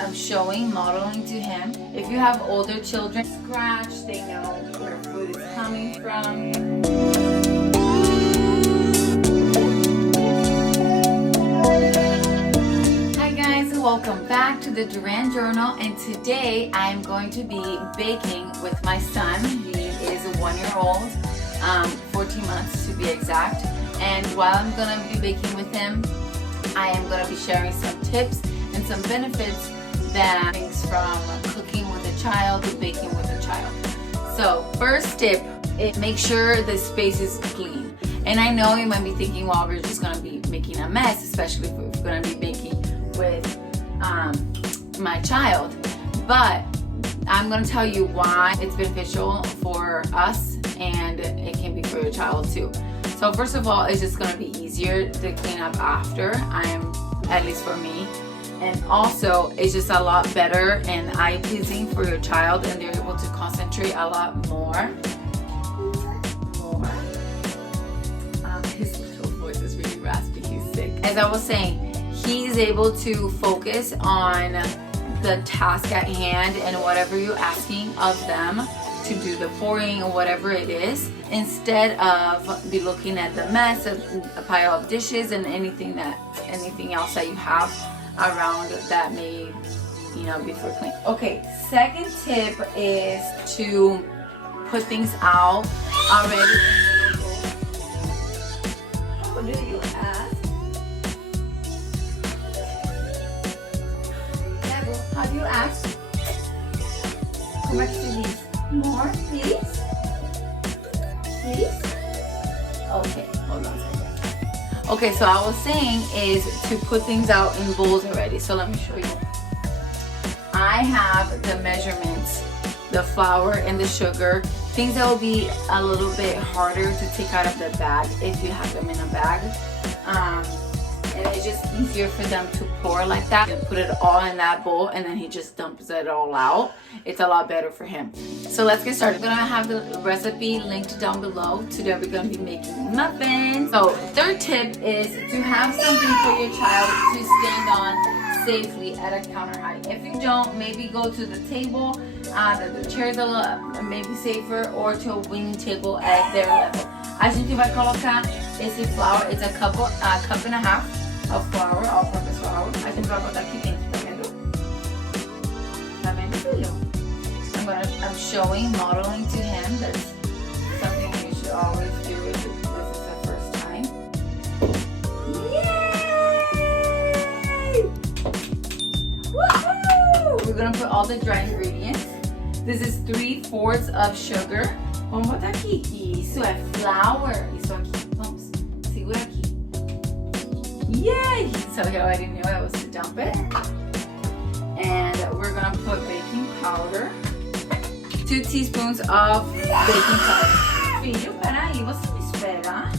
I'm showing, modeling to him. If you have older children, scratch, they know where food is coming from. Hi guys, welcome back to the Duran Journal, and today I am going to be baking with my son. He is a 1-year-old, 14 months to be exact, and while I'm going to be baking with him, I am going to be sharing some tips and some benefits that things from cooking with a child to baking with a child. So first tip is make sure the space is clean. And I know you might be thinking, well, we're just going to be making a mess, especially if we're going to be baking with my child. But I'm going to tell you why it's beneficial for us and it can be for your child too. So first of all, it's just going to be easier to clean up after, at least for me. And also, it's just a lot better and eye-pleasing for your child, and they're able to concentrate a lot more. His little voice is really raspy, he's sick. As I was saying, he's able to focus on the task at hand and whatever you're asking of them to do, the pouring or whatever it is, instead of be looking at the mess, a pile of dishes and anything else that you have around that may, be for clean. Okay, second tip is to put things out already. What do you ask? How do you ask? Como é que se diz? More, please? Please? Okay, hold on a second. Okay, so I was saying is to put things out in bowls already. So let me show you. I have the measurements, the flour and the sugar, things that will be a little bit harder to take out of the bag if you have them in a bag. And it's just easier for them to pour like that and put it all in that bowl, and then he just dumps it all out. It's a lot better for him. So let's get started. I'm gonna have the recipe linked down below. Today we're gonna be making muffins. So third tip is to have something for your child to stand on safely at a counter height. If you don't, maybe go to the table, the chairs a little maybe safer, or to a wing table at their level. A gente vai colocar esse flour, it's a cup and a half of flour, all-purpose flour. A gente vai botar aqui dentro, tá vendo? Tá vendo, filho? I'm showing, modeling to him. That's something you should always do if this is the first time. Yay! Woohoo! We're gonna put all the dry ingredients. This is 3/4 of sugar. Vamos botar aqui. Isso é flour. Isso aqui. Vamos. Segura aqui. Yay! So you already knew I was to dump it. And we're gonna put baking powder. 2 teaspoons of baking powder. Filho, peraí, você me espera?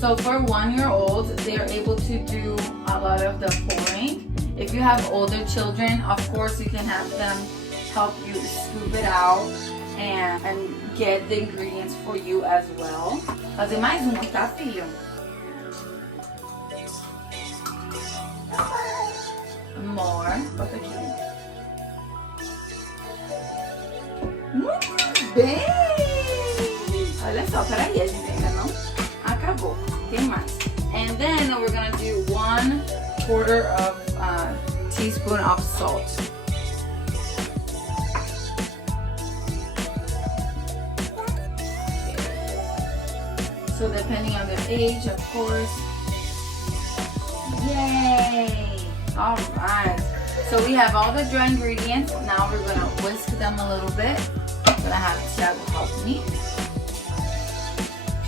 So for 1-year-old, they're able to do a lot of the pouring. If you have older children, of course you can have them help you scoop it out and get the ingredients for you as well. Fazer mais uma, tá, filho? More. Bota aqui. Muito bem! Olha só, peraí, a gente ainda não acabou. Tem mais. And then we're gonna do 1/4 of teaspoon of salt. So depending on their age, of course. Yay! All right. So we have all the dry ingredients. Now we're gonna whisk them a little bit. I'm gonna have Thiago help me.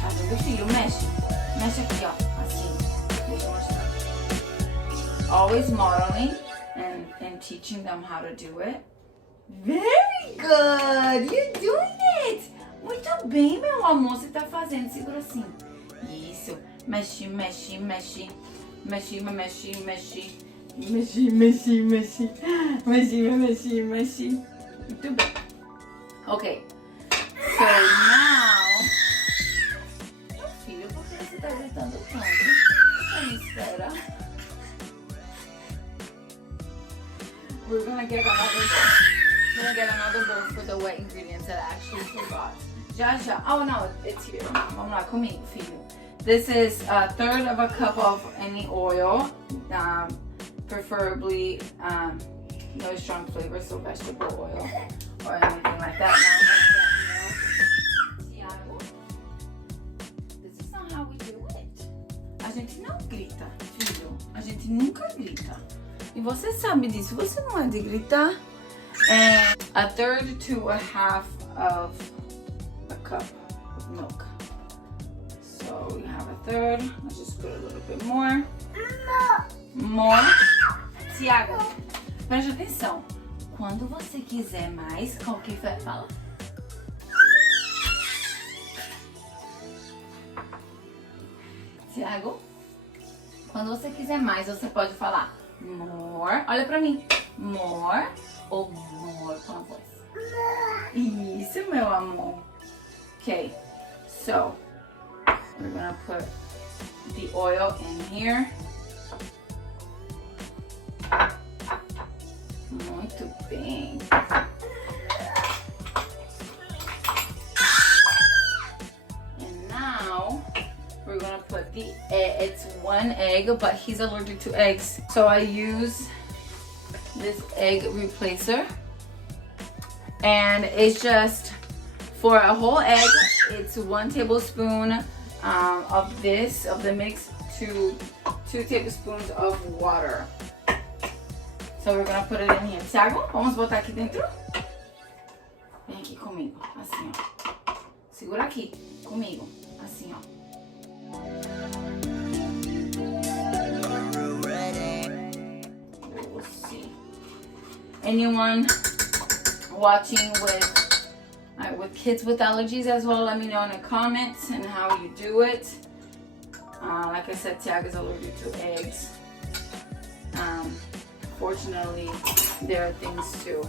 Tá vendo, filho? Mexe. Mexe aqui, ó. Assim. Deixa eu mostrar. Always modeling and teaching them how to do it. Very good! You're doing it! Muito bem, meu amor. Você tá fazendo. Segura assim. Isso. Mexe, mexe, mexe. Mexe, mexe, mexe. Mexe, mexe, mexe. Mexe, mexe, mexe. Muito bem. Okay. So now... Meu filho, por que você tá gritando tanto? É isso. gonna get another bowl for the wet ingredients that I actually forgot. Já. Oh no, it's here. Vamos lá comigo, filho. This is a third of a cup of any oil, preferably no strong flavor, so vegetable oil or anything like that. Tiago, this is not how we do it. A gente não grita, filho. A gente nunca grita. E você sabe disso, você não é de gritar. And a third to a half of a cup of milk. So we have a third. Let's just put a little bit more. More. Tiago, preste atenção. Quando você quiser mais, qual que fala? Tiago, quando você quiser mais, você pode falar more. Olha pra mim. More ou more com a voz. Isso, meu amor. Okay, so we're gonna put the oil in here. Muito bem. And now we're gonna put the egg. It's one egg, but he's allergic to eggs. So I use this egg replacer. And it's just, for a whole egg, it's 1 tablespoon of the mix to 2 tablespoons of water. So we're gonna put it in here. Thiago, vamos botar aqui dentro? Vem aqui comigo, assim, ó. Segura aqui, comigo, assim, ó. We'll see. Anyone watching with kids with allergies as well, let me know in the comments and how you do it. Like I said, Tiago is allergic to eggs. Fortunately, there are things to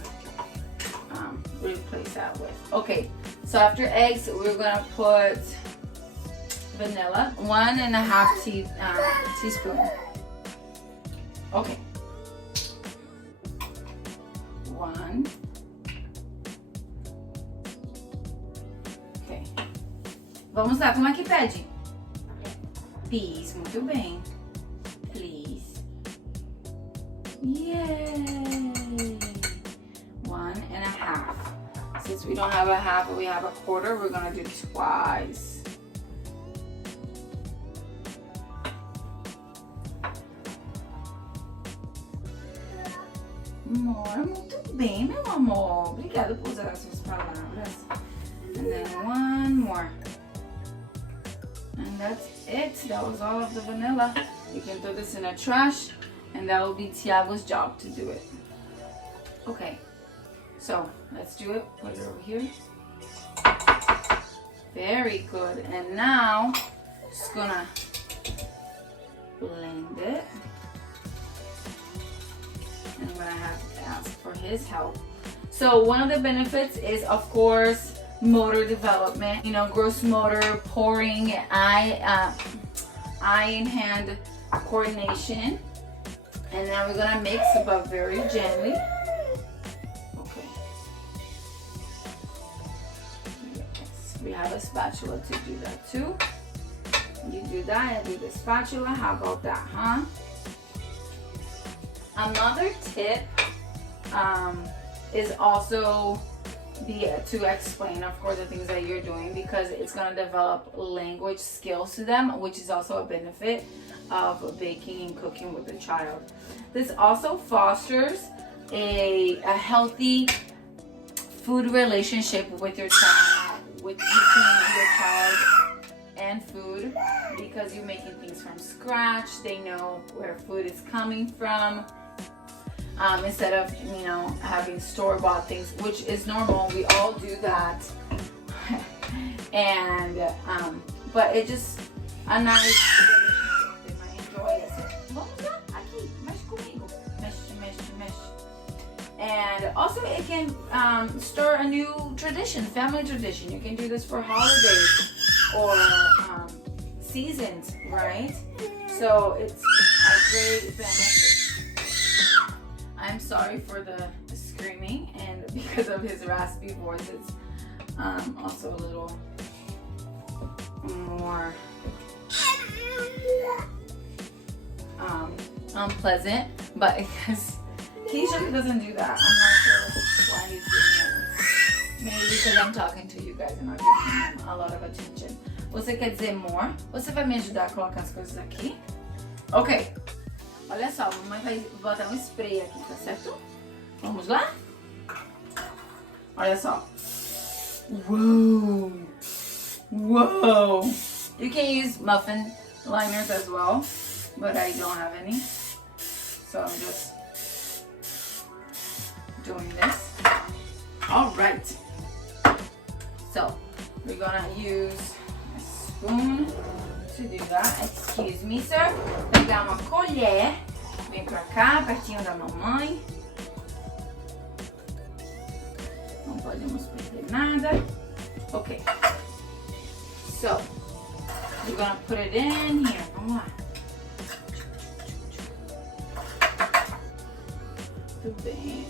replace that with. Okay, so after eggs, we're gonna put vanilla, 1.5 teaspoon. Okay. 1. Ok. Vamos lá, como é que pede? Please, muito bem. Please. Yay! 1.5. Since we don't have a half, but we have a quarter, we're gonna do twice. Amor, muito bem, meu amor. Obrigada por usar as suas palavras. And then one more. And that's it. That was all of the vanilla. You can throw this in a trash, and that will be Tiago's job to do it. Okay, so let's do it. Put it over here. Very good. And now, just gonna blend it. And I'm gonna have to ask for his help. So one of the benefits is, of course, motor development. You know, gross motor, pouring, eye and hand coordination. And now we're gonna mix, but very gently. Okay. Yes, we have a spatula to do that too. You do that, I do the spatula. How about that, huh? Another tip is also to explain, of course, the things that you're doing, because it's going to develop language skills to them, which is also a benefit of baking and cooking with a child. This also fosters a healthy food relationship with your child, with teaching your child and food, because you're making things from scratch. They know where food is coming from. Instead of, you know, having store-bought things, which is normal. We all do that. And but it just a nice relationship. They might enjoy it. So, vamos lá, aqui, mexe comigo. Mexe. And also it can start a new tradition, family tradition. You can do this for holidays or seasons, right? So it's a great benefit. I'm sorry for the screaming, and because of his raspy voice, it's also a little more unpleasant, but because he usually doesn't do that. I'm not sure why he's doing it. Maybe because I'm talking to you guys and not giving him a lot of attention. Você quer dizer more? Você vai me ajudar a colocar as coisas aqui? Ok. Olha só, a mamãe vai botar um spray aqui, tá certo? Vamos lá? Olha só. Whoa! Whoa! You can use muffin liners as well, but I don't have any. So I'm just doing this. Alright. So we're gonna use a spoon to do that. Excuse me, sir. Pegar uma colher. Vem pra cá, pertinho da mamãe. Não podemos perder nada. Okay. So we're gonna put it in here. Vamos lá. Tudo bem.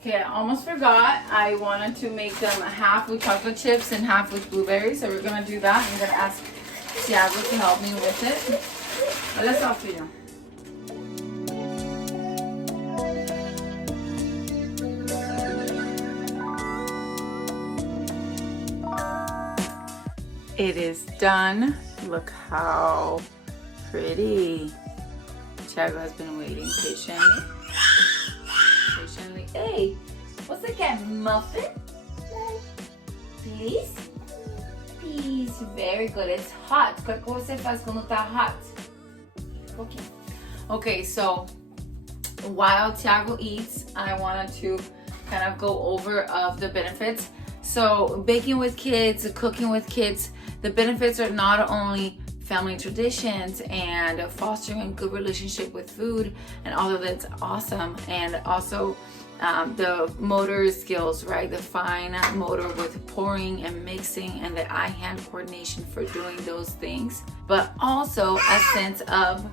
Okay, I almost forgot. I wanted to make them half with chocolate chips and half with blueberries. So we're gonna do that. I'm gonna ask Thiago to help me with it. Olha só, filho. It is done. Look how pretty. Thiago has been waiting patiently. Hey, você quer muffin? Please? Please. Very good. It's hot. O que você faz quando tá hot? Okay. Okay, so while Thiago eats, I wanted to kind of go over of the benefits. So baking with kids, cooking with kids, the benefits are not only family traditions and fostering a good relationship with food, and all of that's awesome, and also the motor skills, right? The fine motor with pouring and mixing and the eye-hand coordination for doing those things, but also a sense of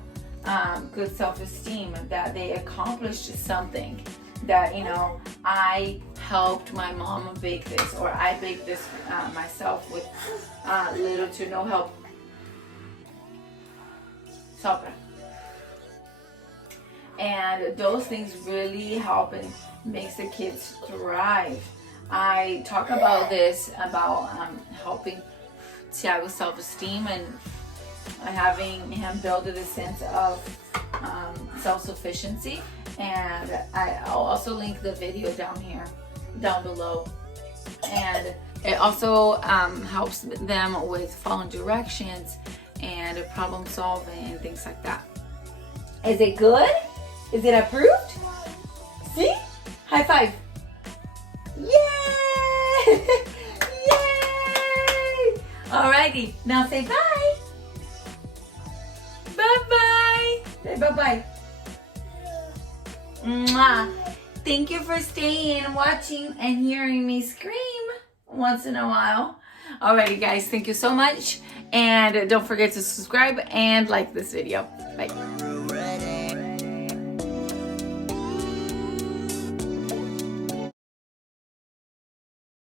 good self-esteem, that they accomplished something, that, you know, I helped my mom bake this, or I baked this myself with little to no help. Sopra. And those things really help and makes the kids thrive. I talk about this, about helping Thiago's self-esteem and having him build this sense of self-sufficiency. And I'll also link the video down below. And it also helps them with following directions and problem solving and things like that. Is it good? Is it approved? See? High five. Yay! Yay! Alrighty, now say bye. Bye-bye. Say bye-bye. Mwah. Thank you for staying and watching and hearing me scream once in a while. Alrighty, guys, thank you so much. And don't forget to subscribe and like this video. Bye.